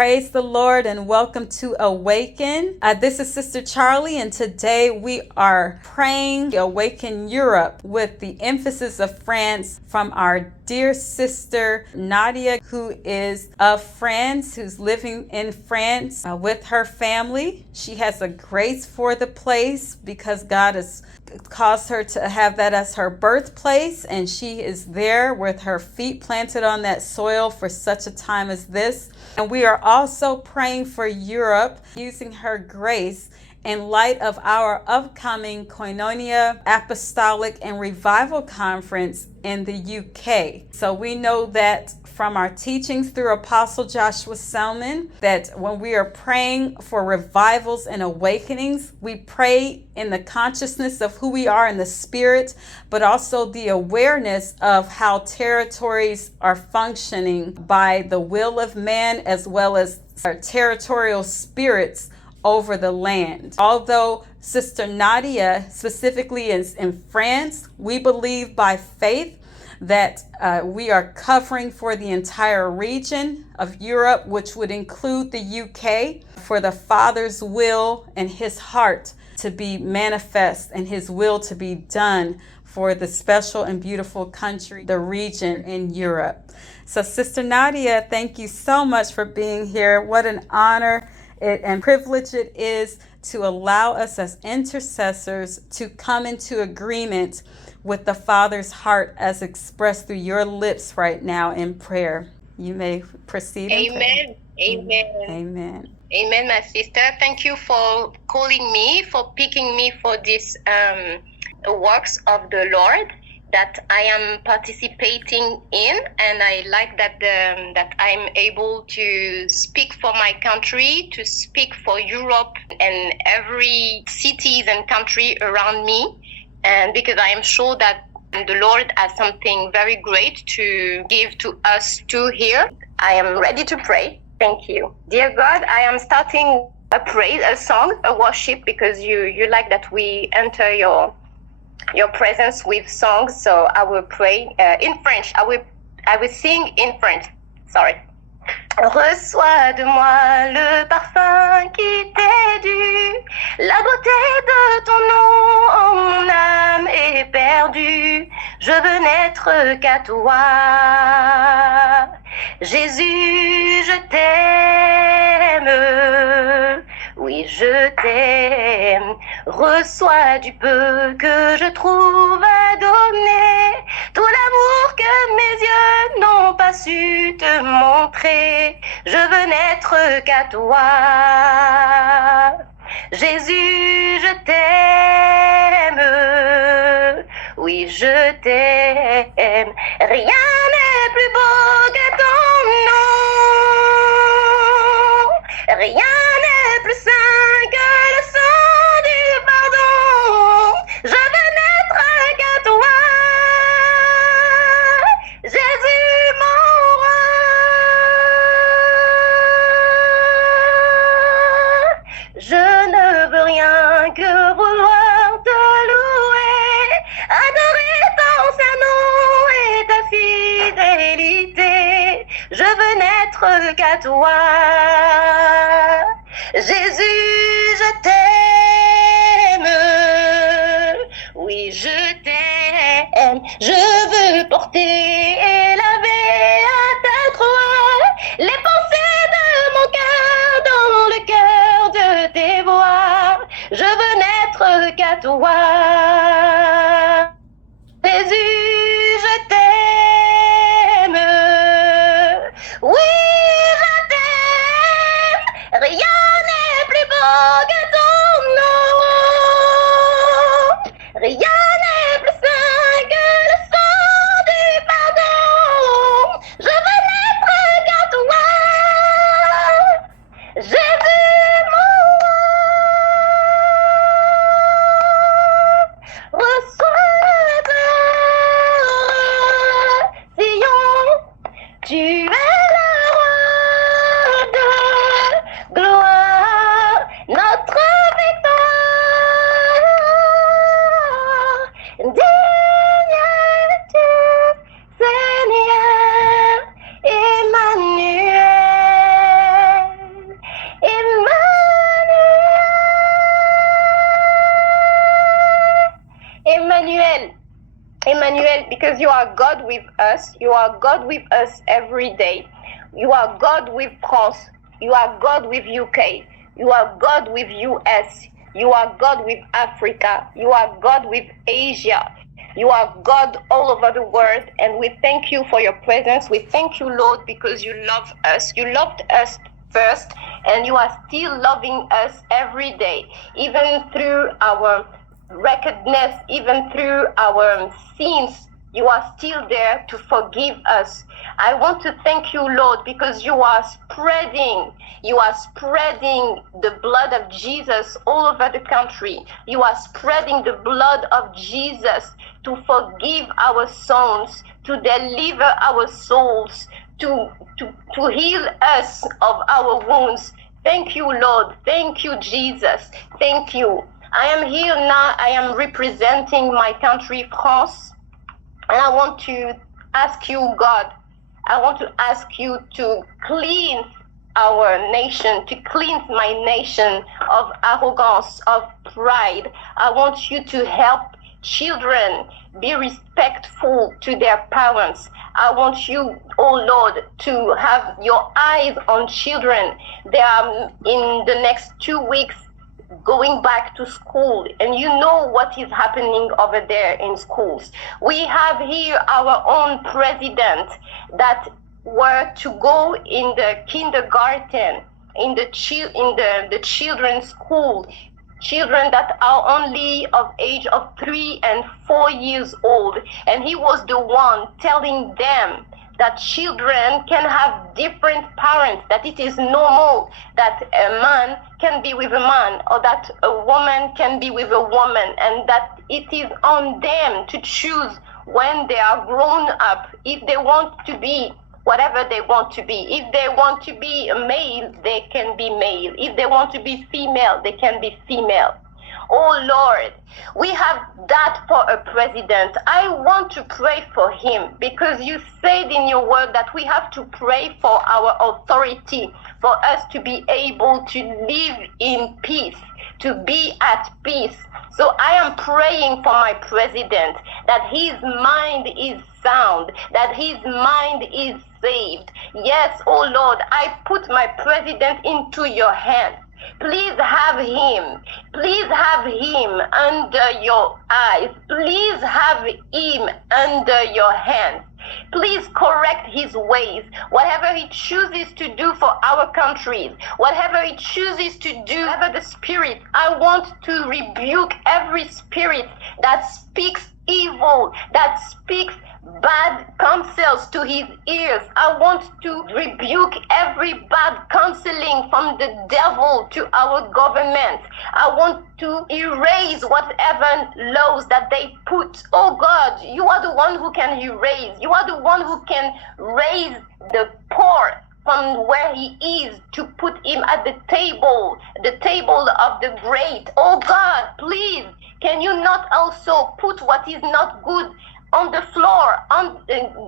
Praise the Lord and welcome to Awaken. This is Sister Charlie, and today we are praying Awaken Europe with the emphasis of France from our dear sister Nadia, who is of France, who's living in France with her family. She has a grace for the place because God has caused her to have that as her birthplace, and she is there with her feet planted on that soil for such a time as this. And we are also praying for Europe using her grace in light of our upcoming KOINONIA Apostolic and Revival Conference in the UK. So we know that from our teachings through Apostle Joshua Selman, that when we are praying for revivals and awakenings, we pray in the consciousness of who we are in the spirit, but also the awareness of how territories are functioning by the will of man, as well as our territorial spirits over the land. Although Sister Nadia specifically is in France, we believe by faith that we are covering for the entire region of Europe, which would include the UK, for the Father's will and his heart to be manifest and his will to be done for the special and beautiful country, the region in Europe. So Sister Nadia, thank you so much for being here. What an honor and privilege it is to allow us as intercessors to come into agreement with the Father's heart as expressed through your lips right now in prayer. You may proceed. Amen. Amen. Amen. Amen, my sister. Thank you for calling me, for picking me for this works of the Lord that I am participating in, and I like that that I'm able to speak for my country, to speak for Europe and every cities and country around me, and because I am sure that the Lord has something very great to give to us too here. I am ready to pray. Thank you. Dear God, I am starting a praise, a song, a worship, because you like that we enter your presence with songs. So I will pray in French. I will sing in French. Sorry. Reçois de moi le parfum qui t'est dû, la beauté de ton nom, oh, mon âme est perdue. Je veux n'être qu'à toi. Jésus, je t'aime. Oui, je t'aime. Reçois du peu que je trouve à donner, tout l'amour que mes yeux n'ont pas su te montrer. Je veux n'être qu'à toi. Jésus, je t'aime. Oui, je t'aime. Rien n'est plus beau que ton nom. Rien n'est plus saint que le sang du pardon. Je veux n'être qu'à toi. Jésus, mon roi. Je ne veux rien que vouloir te louer, adorer ton saint nom et ta fidélité. Je veux n'être qu'à toi. Jésus, je t'aime. Oui, je t'aime. Je veux porter et laver à ta croix les pensées de mon cœur dans le cœur de tes voix. Je veux n'être qu'à toi. Jésus, je t'aime. Oui, je t'aime. Rien n'est plus beau que ton nom. Rien n'est plus saint que le sang du pardon. Je veux n'être qu'à toi. Jésus, mon roi. Reçois because you are God with us. You are God with us every day. You are God with France. You are God with UK. You are God with US. You are God with Africa. You are God with Asia. You are God all over the world, and we thank you for your presence. We thank you, Lord, because you love us. You loved us first, and you are still loving us every day, even through our wickedness, even through our sins. You are still there to forgive us. I want to thank you, Lord, because you are spreading the blood of Jesus all over the country. You are spreading the blood of Jesus to forgive our sins, to deliver our souls, to heal us of our wounds. Thank you, Lord. Thank you, Jesus. Thank you. I am here now. I am representing my country, France. And I want to ask you, God, I want to ask you to cleanse our nation, to cleanse my nation of arrogance, of pride. I want you to help children be respectful to their parents. I want you, oh Lord, to have your eyes on children. They are in the next 2 weeks going back to school, and you know what is happening over there in schools. We have here our own president that were to go in the kindergarten, in the children's school, children that are only of age of 3 and 4 years old, and he was the one telling them that children can have different parents, that it is normal that a man can be with a man, or that a woman can be with a woman, and that it is on them to choose when they are grown up, if they want to be whatever they want to be. If they want to be a male, they can be male. If they want to be female, they can be female. Oh Lord, we have that for a president. I want to pray for him, because you said in your word that we have to pray for our authority, for us to be able to live in peace, to be at peace. So I am praying for my president, that his mind is sound, that his mind is saved. Yes, oh Lord, I put my president into your hands. Please have him. Please have him under your eyes. Please have him under your hands. Please correct his ways. Whatever he chooses to do for our countries, whatever he chooses to do, whatever the spirit, I want to rebuke every spirit that speaks evil, that speaks bad counsels to his ears. I want to rebuke every bad counseling from the devil to our government. I want to erase whatever laws that they put. Oh God, you are the one who can erase. You are the one who can raise the poor from where he is to put him at the table of the great. Oh God, please, can you not also put what is not good on the floor,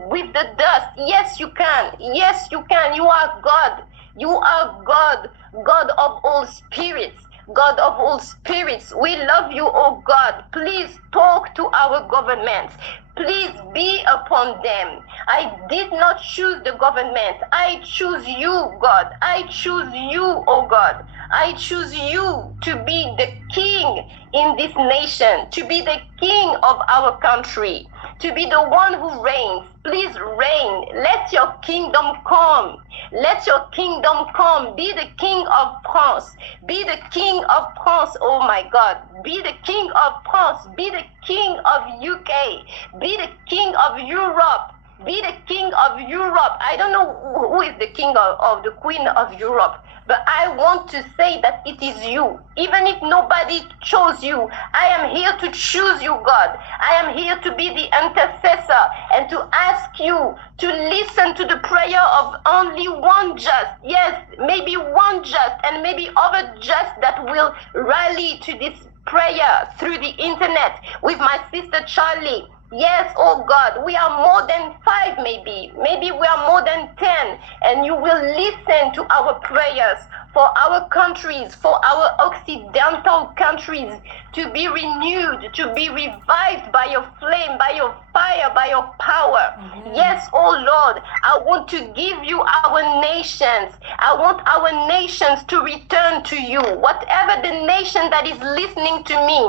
with the dust? Yes, you can. Yes, you can. You are God. You are God, God of all spirits. God of all spirits, we love you, oh God. Please talk to our governments. Please be upon them. I did not choose the government. I choose you, God. I choose you, oh God. I choose you to be the king in this nation, to be the king of our country, to be the one who reigns. Please reign. Let your kingdom come. Let your kingdom come. Be the king of France. Be the king of France, oh my God. Be the king of France. Be the king of UK. Be the king of Europe. Be the king of Europe. I don't know who is the king of the queen of Europe, but I want to say that it is you. Even if nobody chose you, I am here to choose you, God. I am here to be the intercessor and to ask you to listen to the prayer of only one just. Yes, maybe one just, and maybe other just that will rally to this prayer through the internet with my sister Charlie. Yes, oh God, we are more than 5 maybe we are more than 10, and you will listen to our prayers for our countries, for our Occidental countries, to be renewed, to be revived by your flame, by your fire, by your power. Yes, oh Lord, I want to give you our nations. I want our nations to return to you. Whatever the nation that is listening to me,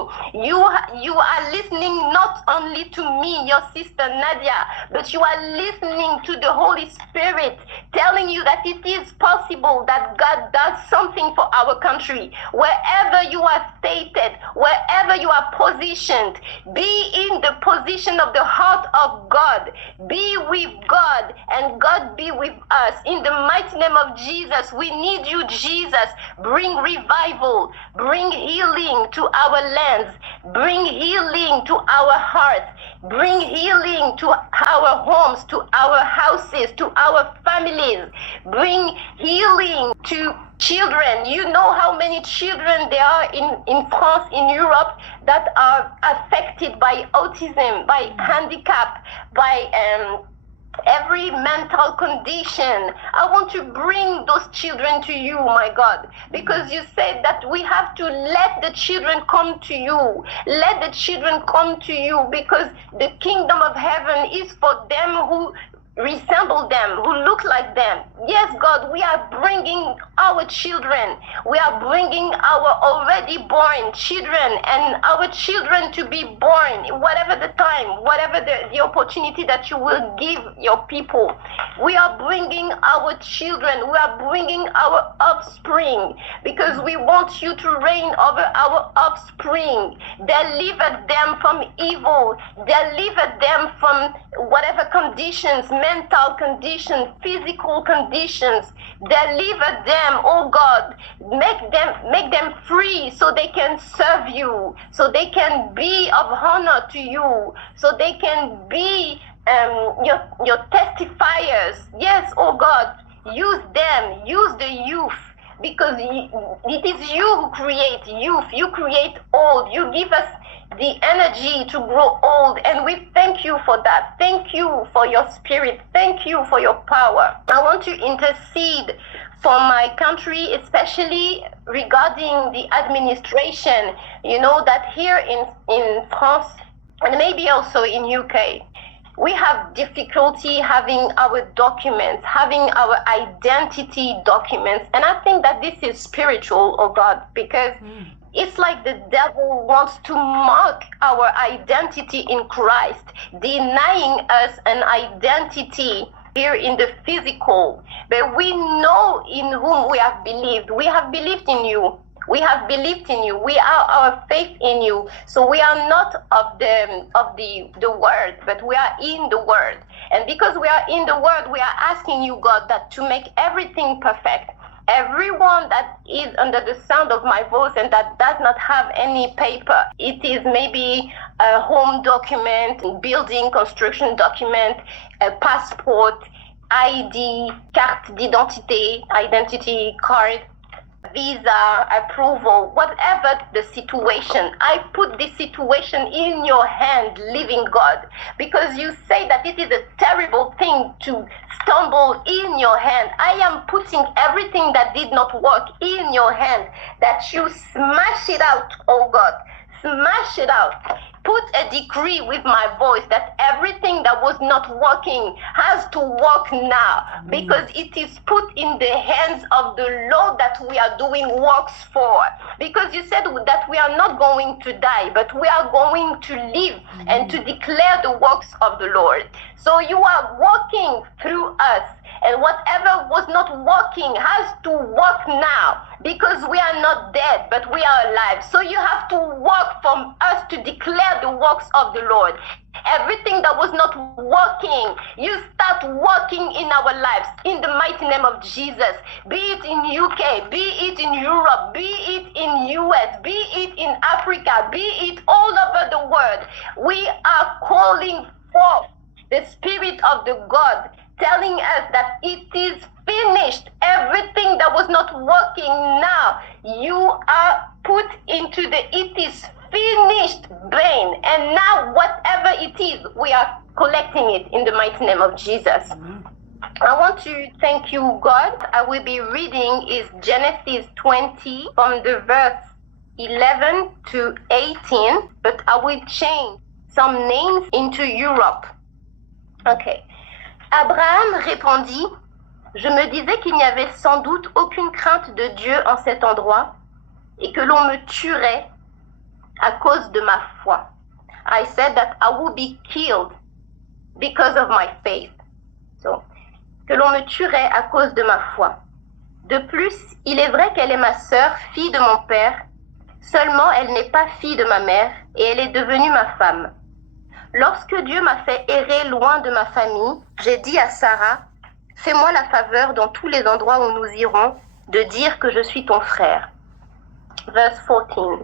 you are listening not only to me, your sister Nadia, but you are listening to the Holy Spirit telling you that it is possible that God does something for our country. Wherever you are stated, wherever you are positioned, be in the position of the heart of God. Be with God and God be with us. In the mighty name of Jesus, we need you, Jesus. Bring revival, bring healing to our lands, bring healing to our hearts, bring healing to our homes, to our houses, to our families, bring healing to children. You know how many children there are in France, in Europe, that are affected by autism, by handicap, by every mental condition. I want to bring those children to you, my God, because you said that we have to let the children come to you. Let the children come to you, because the kingdom of heaven is for them who resemble them, who look like them. Yes, God, we are bringing our children. We are bringing our already born children and our children to be born, whatever the time, whatever the opportunity that you will give your people. We are bringing our children. We are bringing our offspring, because we want you to reign over our offspring. Deliver them from evil. Deliver them from whatever conditions, mental conditions, physical conditions. Deliver them, oh God. Make them free so they can serve you, so they can be of honor to you, so they can be your testifiers. Yes, oh God, use them, use the youth, because it is you who create youth. You create old. You give us the energy to grow old, and we thank you for that. Thank you for your spirit. Thank you for your power. I want to intercede for my country, especially regarding the administration. You know that here in France, and maybe also in UK, we have difficulty having our documents, having our identity documents. And I think that this is spiritual, oh God, because it's like the devil wants to mark our identity in Christ, denying us an identity here in the physical. But we know in whom we have believed. We have believed in you. We have believed in you. We are our faith in you. So we are not of the word, but we are in the word. And because we are in the word, we are asking you, God, that to make everything perfect. Everyone that is under the sound of my voice and that does not have any paper, it is maybe a home document, building construction document, a passport, ID, carte d'identité, identity card, visa, approval, whatever the situation. I put this situation in your hand, living God, because you say that it is a terrible thing to stumble in your hand. I am putting everything that did not work in your hand, that you smash it out, oh God. Smash it out. Put a decree with my voice that everything that was not working has to work now, because it is put in the hands of the Lord that we are doing works for. Because you said that we are not going to die, but we are going to live and to declare the works of the Lord. So you are working through us, and whatever was not working has to work now, because we are not dead, but we are alive. So you have to work from us to declare the works of the Lord. Everything that was not working, you start working in our lives in the mighty name of Jesus. Be it in UK, be it in Europe, be it in US, be it in Africa, be it all over the world. We are calling forth the Spirit of the God, telling us that it is finished. Everything that was not working now, you are put into the it is finished brain. And now whatever it is, we are collecting it in the mighty name of Jesus. I want to thank you, God. I will be reading is Genesis 20 from the verse 11 to 18, but I will change some names into Europe. Okay. Abraham répondit, je me disais qu'il n'y avait sans doute aucune crainte de Dieu en cet endroit et que l'on me tuerait à cause de ma foi. I said that I would be killed because of my faith. So, que l'on me tuerait à cause de ma foi. De plus, il est vrai qu'elle est ma sœur, fille de mon père, seulement elle n'est pas fille de ma mère et elle est devenue ma femme. Lorsque Dieu m'a fait errer loin de ma famille, j'ai dit à Sarah, fais-moi la faveur dans tous les endroits où nous irons de dire que je suis ton frère. Verse 14.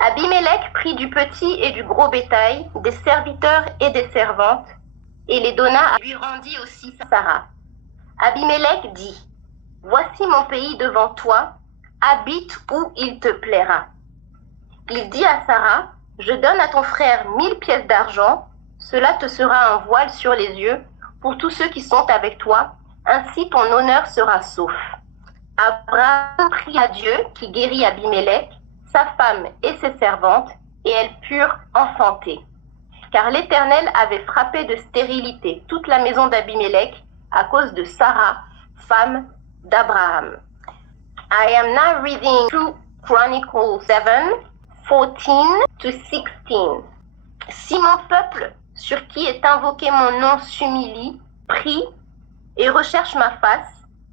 Abimelech prit du petit et du gros bétail, des serviteurs et des servantes, et les donna à lui rendit aussi Sarah. Abimelech dit, voici mon pays devant toi, habite où il te plaira. Il dit à Sarah, je donne à ton frère 1000 pièces d'argent, cela te sera un voile sur les yeux pour tous ceux qui sont avec toi, ainsi ton honneur sera sauf. Abraham pria à Dieu qui guérit Abimelech, sa femme et ses servantes, et elles purent enfanter. Car l'Éternel avait frappé de stérilité toute la maison d'Abimelech à cause de Sarah, femme d'Abraham. I am now reading 2 Chronicles 7, 14 to 16. Si mon peuple, sur qui est invoqué mon nom, s'humilie, prie et recherche ma face,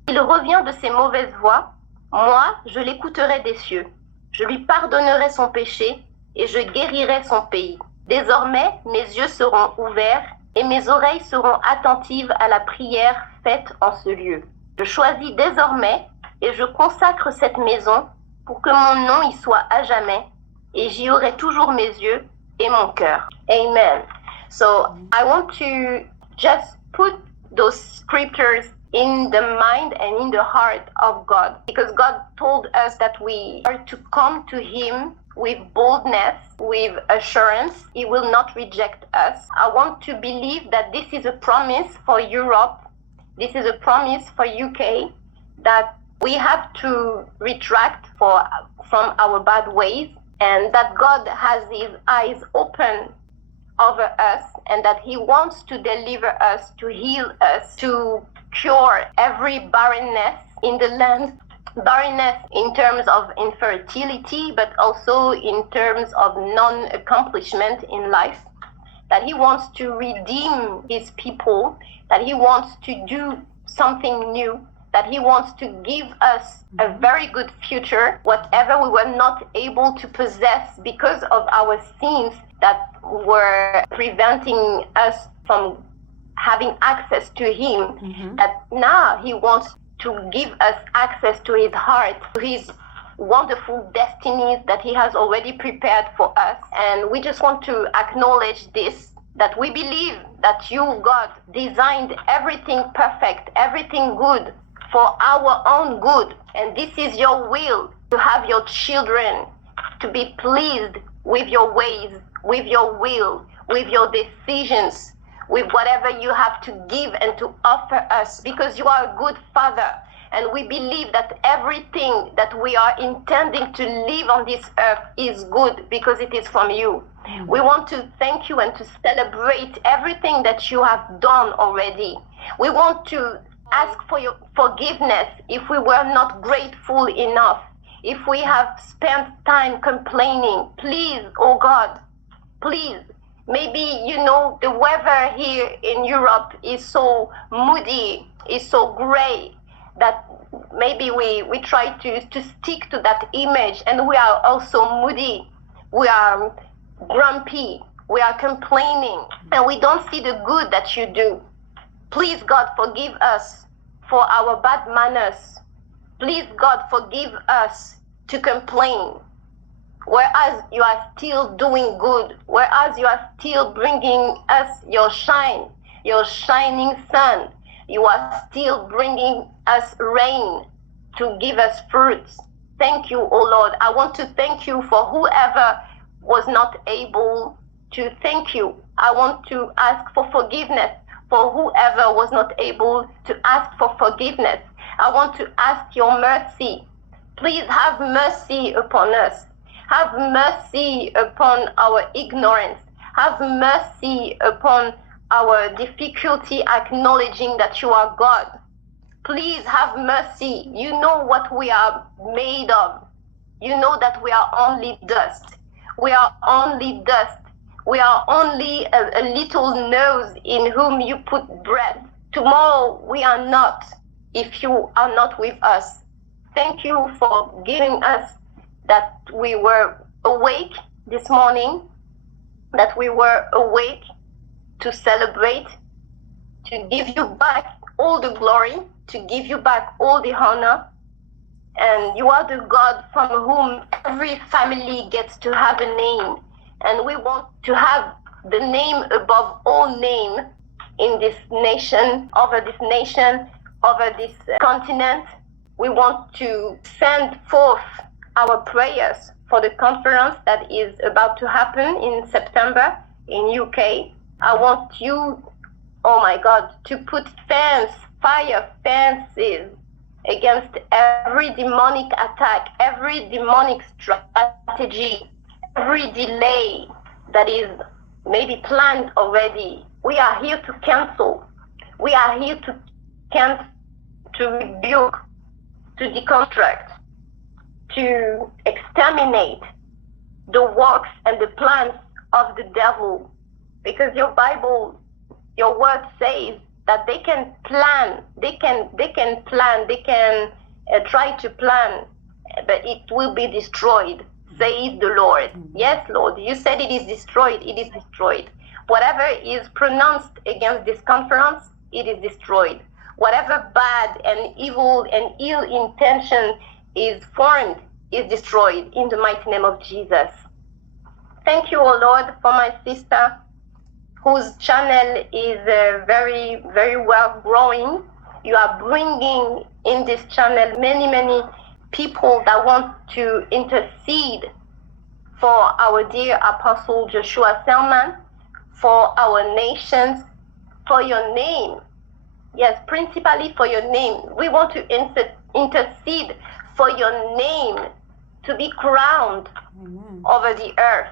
il revient de ses mauvaises voies, moi, je l'écouterai des cieux. Je lui pardonnerai son péché et je guérirai son pays. Désormais, mes yeux seront ouverts et mes oreilles seront attentives à la prière faite en ce lieu. Je choisis désormais et je consacre cette maison pour que mon nom y soit à jamais et j'y aurai toujours mes yeux et mon cœur. Amen. So I want to just put those scriptures in the mind and in the heart of God, because God told us that we are to come to Him with boldness, with assurance. He will not reject us. I want to believe that this is a promise for Europe, this is a promise for UK, that we have to retract from our bad ways, and that God has His eyes open over us, and that He wants to deliver us, to heal us, to cure every barrenness in the land, barrenness in terms of infertility, but also in terms of non-accomplishment in life, that He wants to redeem His people, that He wants to do something new, that He wants to give us a very good future, whatever we were not able to possess because of our sins that were preventing us from having access to Him, that now He wants to give us access to His heart, to His wonderful destinies that He has already prepared for us. And we just want to acknowledge this, that we believe that you, God, designed everything perfect, everything good for our own good. And this is your will, to have your children to be pleased with your ways, with your will, with your decisions, with whatever you have to give and to offer us, because you are a good Father. And we believe that everything that we are intending to live on this earth is good because it is from you. We want to thank you and to celebrate everything that you have done already. We want to ask for your forgiveness if we were not grateful enough, if we have spent time complaining. Please, oh God, please. Maybe, the weather here in Europe is so moody, is so gray, that maybe we try to stick to that image, and we are also moody. We are grumpy. We are complaining, and we don't see the good that you do. Please, God, forgive us for our bad manners. Please, God, forgive us to complain, whereas you are still doing good, whereas you are still bringing us your shine, your shining sun. You are still bringing us rain to give us fruits. Thank you, O Lord. I want to thank you for whoever was not able to thank you. I want to ask for forgiveness for whoever was not able to ask for forgiveness. I want to ask your mercy. Please have mercy upon us. Have mercy upon our ignorance. Have mercy upon our difficulty acknowledging that you are God. Please have mercy. You know what we are made of. You know that we are only dust. We are only dust. We are only a little nose in whom you put breath. Tomorrow we are not if you are not with us. Thank you for giving us that we were awake this morning, that we were awake to celebrate, to give you back all the glory, to give you back all the honor. And you are the God from whom every family gets to have a name. And we want to have the name above all name in this nation, over this continent. We want to send forth our prayers for the conference that is about to happen in September in UK. I want you, oh my God, to put fire fences against every demonic attack, every demonic strategy, every delay that is maybe planned already. We are here to cancel. We are here to cancel, to rebuke, to deconstruct, to exterminate the works and the plans of the devil. Because your Bible, your word says that they can plan, they can try to plan, but it will be destroyed, says the Lord. Yes, Lord, you said it is destroyed, it is destroyed. Whatever is pronounced against this conference, it is destroyed. Whatever bad and evil and ill intention is formed is destroyed in the mighty name of Jesus. Thank you, O Lord, for my sister, whose channel is very, very well growing. You are bringing in this channel many people that want to intercede for our dear Apostle Joshua Selman, for our nations, for your name. Yes, principally for your name. We want to intercede for your name to be crowned over the earth.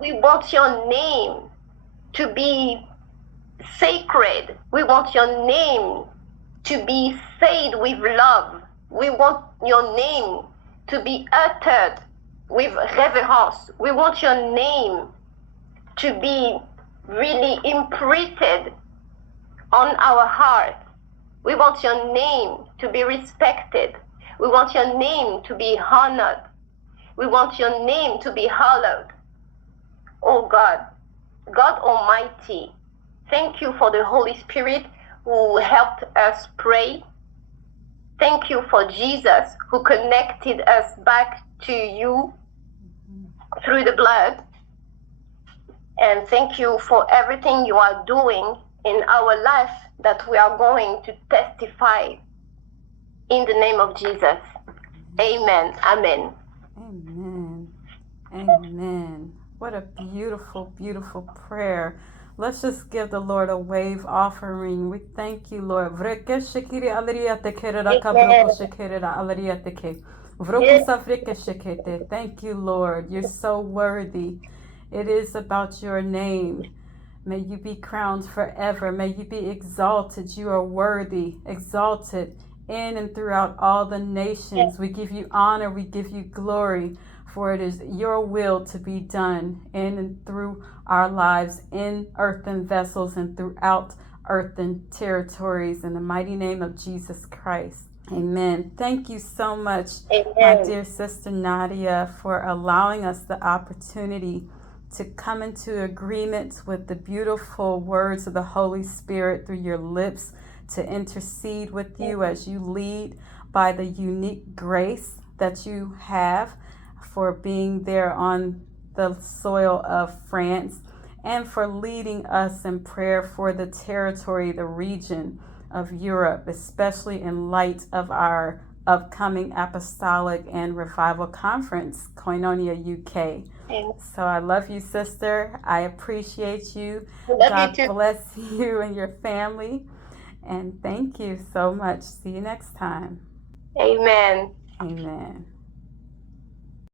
We want your name to be sacred. We want your name to be said with love. We want your name to be uttered with reverence. We want your name to be really imprinted on our hearts. We want your name to be respected. We want your name to be honored. We want your name to be hallowed. Oh God, God Almighty, thank you for the Holy Spirit who helped us pray. Thank you for Jesus who connected us back to you through the blood. And thank you for everything you are doing in our life that we are going to testify in the name of Jesus. Amen. Amen. Amen. Amen. What a beautiful, beautiful prayer. Let's just give the Lord a wave offering. We thank you, Lord. Thank you, Lord. You're so worthy. It is about your name. May you be crowned forever. May you be exalted. You are worthy, exalted in and throughout all the nations. We give you honor. We give you glory. For it is your will to be done in and through our lives, in earthen vessels and throughout earthen territories. In the mighty name of Jesus Christ. Amen. Thank you so much, my dear sister Nadia, for allowing us the opportunity to come into agreement with the beautiful words of the Holy Spirit through your lips, to intercede with you as you lead by the unique grace that you have for being there on the soil of France, and for leading us in prayer for the territory, the region of Europe, especially in light of our upcoming Apostolic and Revival Conference, KOINONIA UK. So I love you, sister. I appreciate you. God bless you and your family. And thank you so much. See you next time. Amen. Amen.